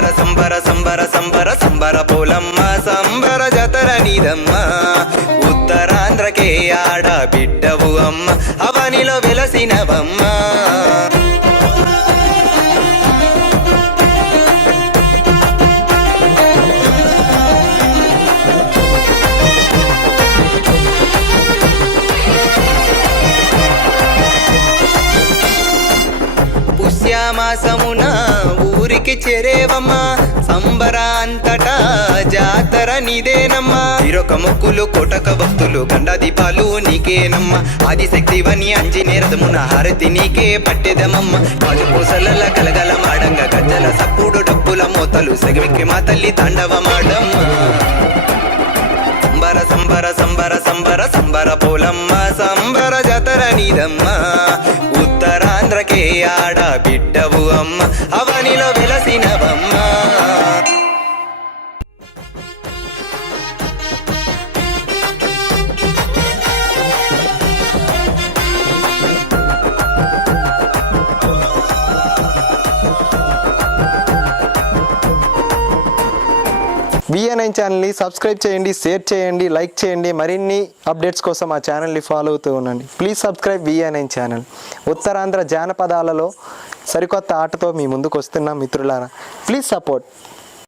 సంబర సంబర సంబర సంబర సంబర పోలమ్మ సంబర జతర నీదమ్మ ఉత్తరాంధ్రకే ఆడ బిడ్డవు అమ్మ అవనిలో వెలసినవమ్మ పుష్యమాసమున ఊరికి చేరేవమ్మ సంబర అంతటా జాతర నీదేనమ్మా ఇరొక మొక్కులు కోటక భక్తులు గండ దీపాలు నీకేనమ్మ ఆదిశక్తివని అంజనేరదమున హారతి నీకే పట్టెదమమ్మ కాజు పూసలల్ల గలగల మాడంగా గజ్జల సప్పుడు డప్పుల మోతలు సెగవిక్కి మా తల్లి తాండవమాడమ్మ సంబర సంబర సంబర సంబర సంబర పోలమ్మ సంబర జాతర నీదమ్మ ఉత్తరాంధ్రకే ఆడ బిడ్డవు అమ్మ అవనిలో వెలసినవమ్మ VA9 ఛానల్ని సబ్స్క్రైబ్ చేయండి, షేర్ చేయండి, లైక్ చేయండి. మరిన్ని అప్డేట్స్ కోసం ఆ ఛానల్ని ఫాలో అవుతూ ఉండండి. Please subscribe VA9 channel. Uttarandhra జానపదాలలో సరికొత్త ఆటతో మీ ముందుకు వస్తున్నాం మిత్రులారా. Please support.